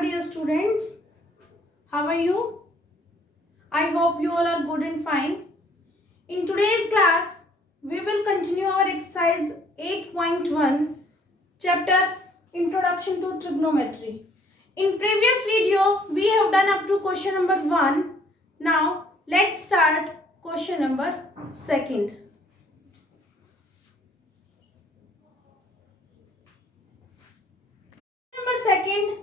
Hello dear students, how are you? I hope you all are good and fine. In today's class, we will continue our exercise 8.1 chapter Introduction to Trigonometry. In previous video, we have done up to question number 1. Now, let's start question number 2. Second,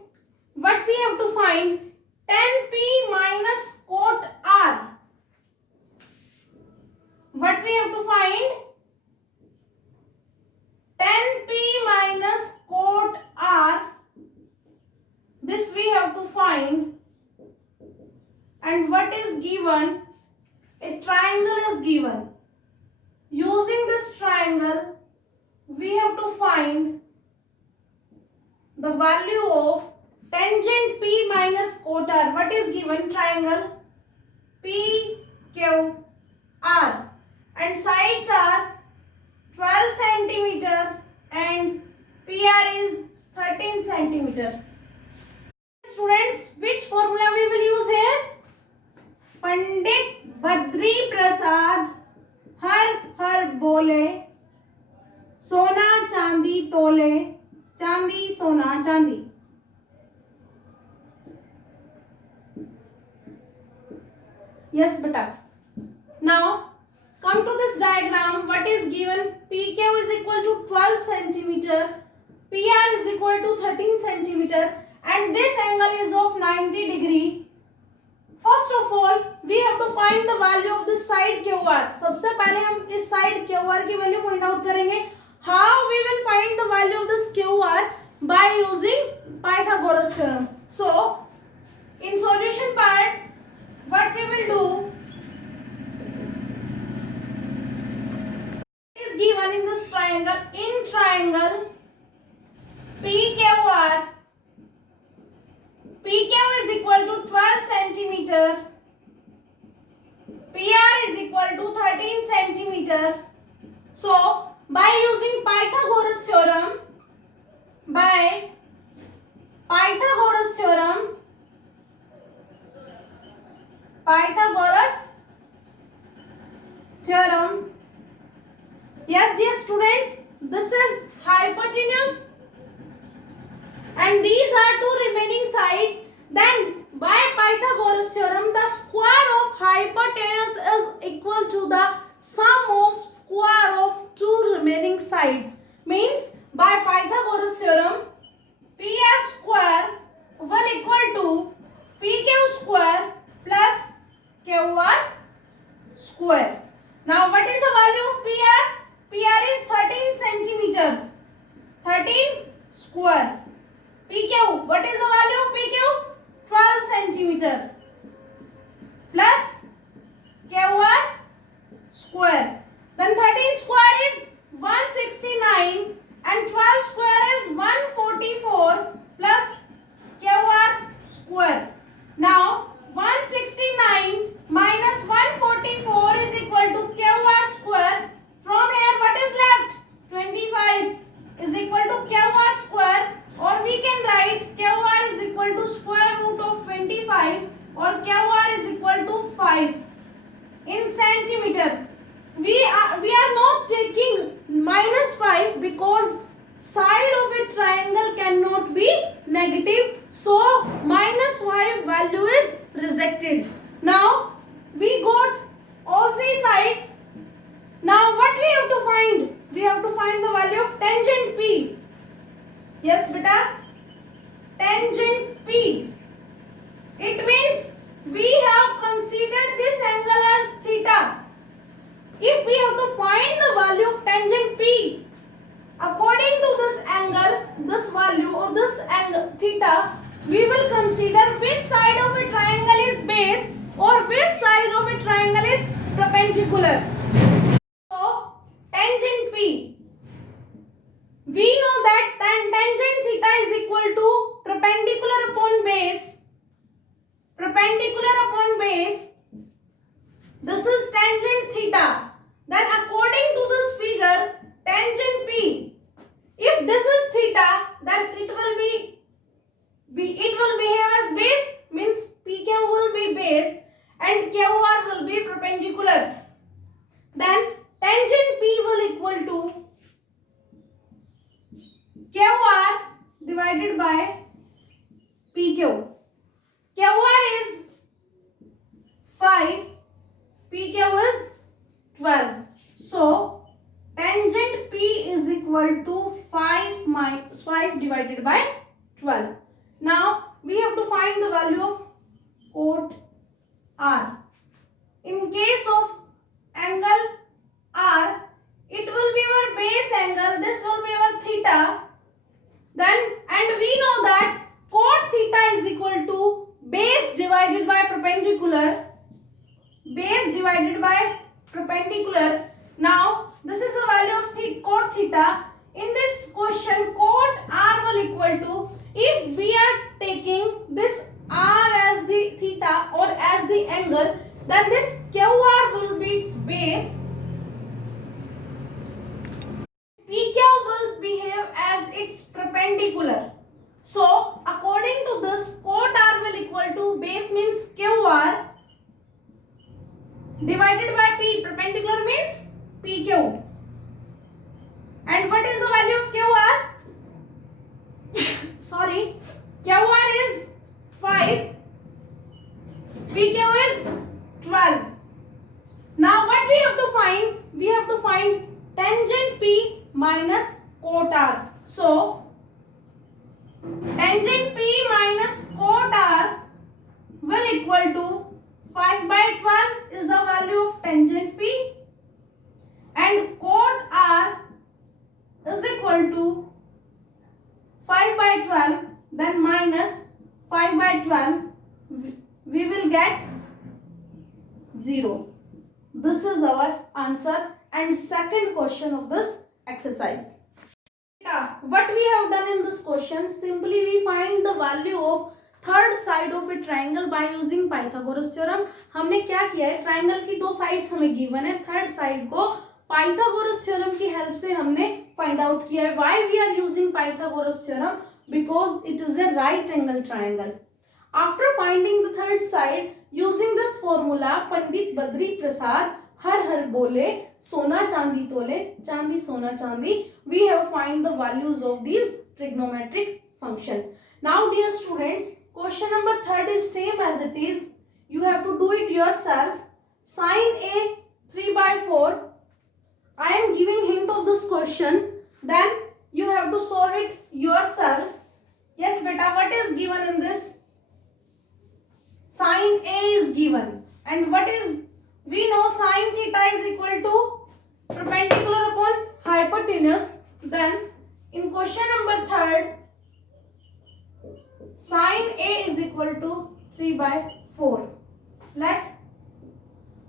what we have to find? Tan P minus cot R. What we have to find? Tan P minus cot R. This we have to find. And what is given? A triangle is given. Using this triangle, we have to find the value of tangent P minus cot R. What is given? Triangle PQR. And sides are 12 centimeter and PR is 13 centimeter. Students, which formula we will use here? Pandit Badri Prasad हर हर बोले सोना चांदी तोले चांदी सोना चांदी. Yes beta. Now come to this diagram. What is given? PQ is equal to 12 centimeter, PR is equal to 13 centimeter, and this angle is of 90 degree. First of all, we have to find the value of this side QR. सबसे पहले हम इस side QR की value find out करेंगे. How we will find the value of this QR? By using Pythagoras theorem. So, in solution part, what we will do is given in this triangle. In triangle PQR, PQ is equal to 12 centimeter, PR is equal to 13 centimeter. So, by using Pythagoras theorem, yes dear students, this is hypotenuse and these are two remaining sides. Then by Pythagoras theorem, the square of hypotenuse is equal to the sum of square of two remaining sides. Means by Pythagoras theorem, PR square will equal to PQ square plus QR square. Now what is the value of PR? PR is 13 centimeter. 13 square. PQ, what is the value of PQ? 12 centimeter plus QR square. Then 13 square is 169 and 12 square is 144 plus QR square. Now 169 minus 144 is equal to QR square. From here what is left? 25 is equal to QR square, or we can write QR is equal to square root of 25 or QR is equal to 5 in centimeter. We are not taking minus 5 because side of a triangle cannot be negative. So minus 5 value is rejected. Now we got all three sides. Now what we have to find? We have to find the value of tangent P. Yes beta. Tangent P. It means we have considered this angle as theta. If we have to find the value of tangent P, according to this angle, this value of this angle theta, we will consider which side of a triangle is base or which side of a triangle is perpendicular. So, tangent P. We know that tangent theta is equal to perpendicular upon base. Perpendicular upon base. This is tangent theta. Then according to this figure, tangent P. If this is theta, then it will behave PQ. QR is 5, PQ is 12. So tangent P is equal to 5 divided by 12. Now we have to find the value of cot R. In case of angle R, it will be our base angle, this will be our theta. Then, and we know that cot theta is equal to base divided by perpendicular. Base divided by perpendicular. Now, this is the value of cot theta. In this question, cot R will equal to, if we are taking this R as the theta or as the angle, then this QR will be its base. PQ will behave as its perpendicular. So, according to this, cot R will equal to base means QR divided by P. Perpendicular means PQ. And what is the value of QR? Sorry, QR is 5, PQ is 12. Now what we have to find? We have to find tangent P minus cot R. So tangent P minus cot R will equal to 5 by 12 is the value of tangent P, and cot R is equal to 5 by 12, then minus 5 by 12, we will get 0. This is our answer and second question of this exercise. What we have done in this question, simply we find the value of third side of A triangle by using Pythagoras theorem. हमने क्या किया है, triangle की दो sides हमें given है, third side को Pythagoras theorem की हेल्प से हमने फाइंड आउट किया है. Why we are using Pythagoras theorem? Because it is a right angle triangle. After finding the third side using this formula, Pandit Badri Prasad हर हर बोले, सोना चांदी तोले, चांदी सोना चांदी, we have find the values of these trigonometric function. Now dear students, question number 3 is same as it is. You have to do it yourself. Sin A 3 by 4. I am giving hint of this question. Then you have to solve it yourself. Yes beta, what is given in this? Sin A is given. And what is, we know sin theta is equal to perpendicular upon hypotenuse. Then in question number 3, sin A is equal to 3 by 4. Let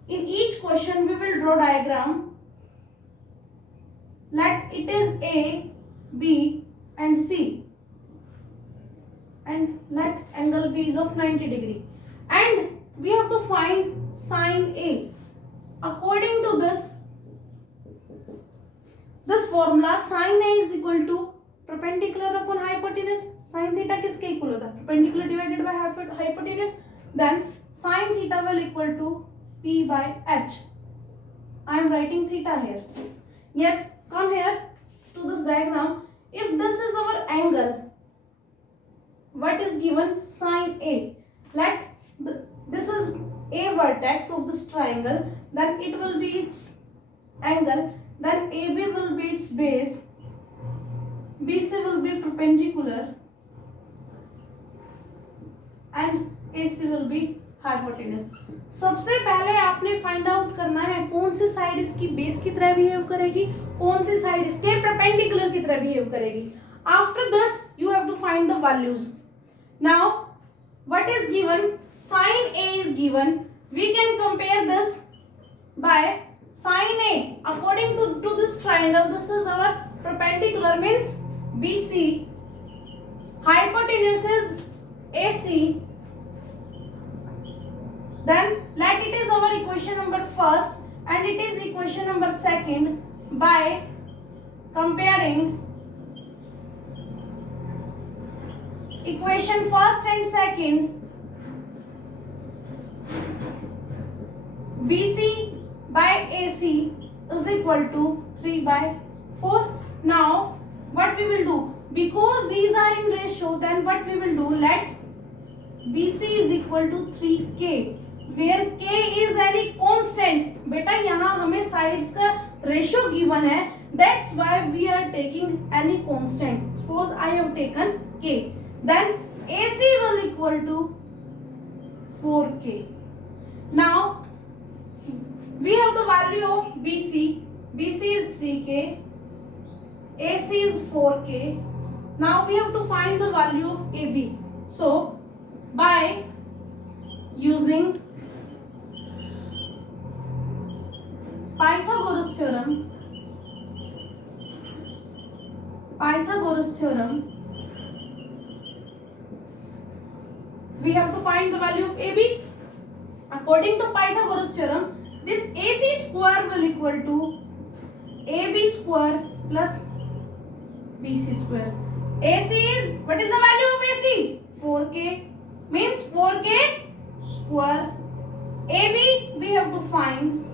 in each question we will draw diagram. Let it is A, B and C, and let angle B is of 90 degree, and we have to find sin A. According to this formula, sin A is equal to perpendicular upon hypotenuse. Sin theta किसके equal होता है? Perpendicular divided by hypotenuse. Then sin theta will equal to P by H. I am writing theta here. Yes, come here to this diagram. If this is our angle, what is given? Sin A. Let this is A vertex of this triangle. Then it will be its angle. Then AB will be its base. BC will be perpendicular. And AC will be hypotenuse. सबसे पहले आपने find out करना है कौन सी side इसकी base की तरह behave करेगी, कौन सी साइड इसके परपेंडिकुलर की तरह बिहेव करेगी. After this you have to find the values. Now what is given? sin A is given. We can compare this by sin A. According to this triangle, this is our perpendicular means BC. Hypotenuse is AC. Then let it is our equation number first and it is equation number second by comparing equation first and second. BC by AC is equal to 3 by 4. Now what we will do, because these are in ratio, then what we will do, let BC is equal to 3K where K is any constant. बेटा यहाँ हमें sides का ratio given है, that's why we are taking any constant. Suppose I have taken K, then AC will equal to 4K. Now we have the value of BC. BC is 3K, AC is 4K. Now we have to find the value of AB. So by using Pythagoras theorem, we have to find the value of AB. According to Pythagoras theorem, this AC square will equal to AB square plus BC square. AC is, what is the value of AC? 4K, means 4K square. AB we have to find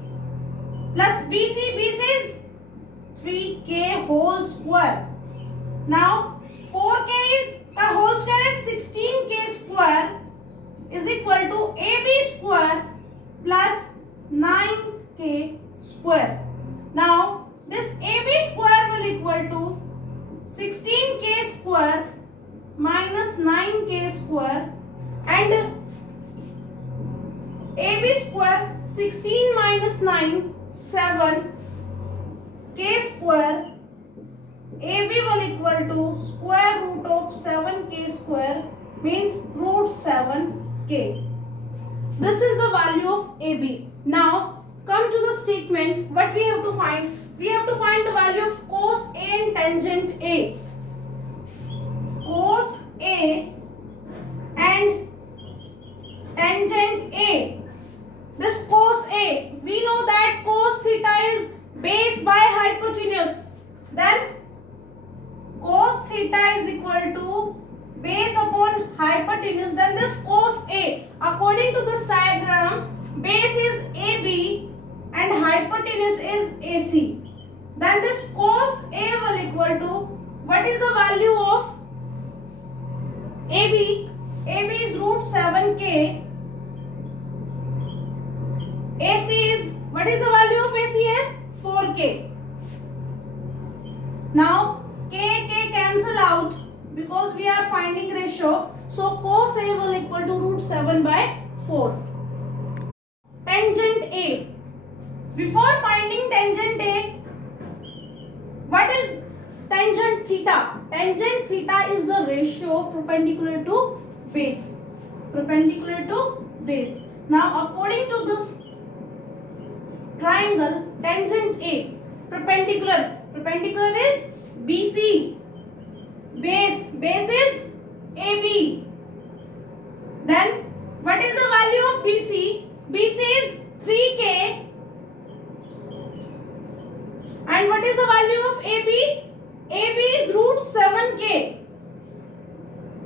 plus BC is 3K whole square. Now 4K is the whole square is 16K square is equal to AB square plus 9K square. Now this AB square will equal to 16K square minus 9K square, and AB square 16 minus 9 7 K square. AB will equal to square root of 7K square, means root 7K. This is the value of AB. Now come to the statement. What we have to find? We have to find the value of cos A and tangent A. Cos A and tangent A. This cos A, we know that cos theta is base by hypotenuse. Then cos theta is equal to base upon hypotenuse. Then this cos A, according to this diagram, base is AB and hypotenuse is AC. Then this cos A will equal to, what is the value of AB? AB is root 7K. AC is, what is the value of AC here? 4K. Now K cancel out because we are finding ratio. So cos A will equal to root 7 by 4. Tangent A. Before finding tangent A, what is tangent theta? Tangent theta is the ratio of perpendicular to base. Perpendicular to base. Now according to this triangle, tangent A, perpendicular is BC, base is AB. Then what is the value of BC? BC is 3K. And what is the value of AB? AB is root 7K.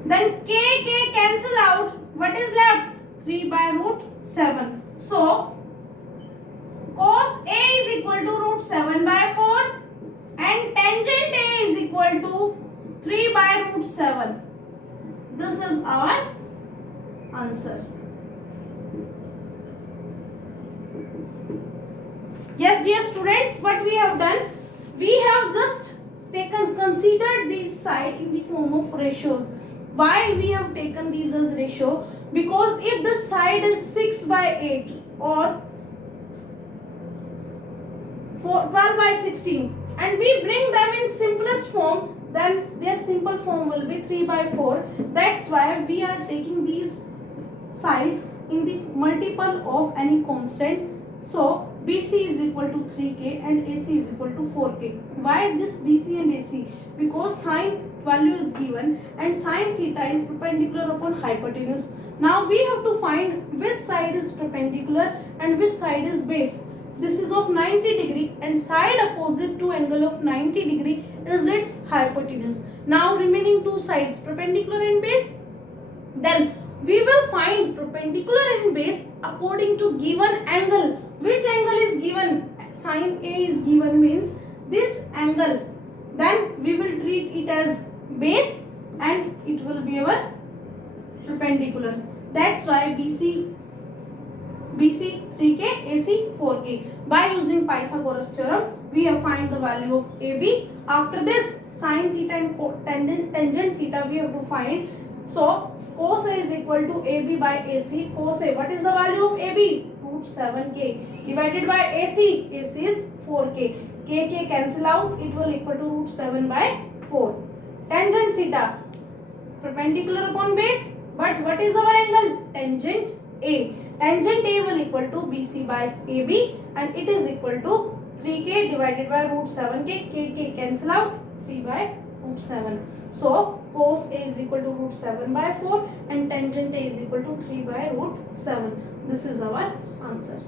Then K cancel out. What is left? 3 by root 7. So cos A is equal to root 7 by 4 and tangent A is equal to 3 by root 7. This is our answer. Yes, dear students, what we have done, we have just considered this side in the form of ratios. Why we have taken these as ratio? Because if the side is 6 by 8 or 12 by 16 and we bring them in simplest form, then their simple form will be 3 by 4. That's why we are taking these sides in the multiple of any constant. So BC is equal to 3K and AC is equal to 4K. Why this BC and AC? Because sine value is given and sine theta is perpendicular upon hypotenuse. Now we have to find which side is perpendicular and which side is base. This is of 90 degree and side opposite to angle of 90 degree is its hypotenuse. Now remaining two sides, perpendicular and base. Then we will find perpendicular and base according to given angle. Which angle is given? Sine A is given, means this angle. Then we will treat it as base and it will be our perpendicular. perpendicular. That's why BC 3K, AC 4K. By using Pythagoras theorem, we have find the value of AB. After this, sine theta and tangent theta we have to find. So cos A is equal to AB by AC. Cos A, what is the value of AB? Root 7K divided by AC. AC is 4K. K cancel out. It will equal to root 7 by 4. Tangent theta, perpendicular upon base. But what is our angle? Tangent A. Tangent A will equal to BC by AB, and it is equal to 3K divided by root 7K. K cancel out. 3 by root 7. So cos A is equal to root 7 by 4 and tangent A is equal to 3 by root 7. This is our answer.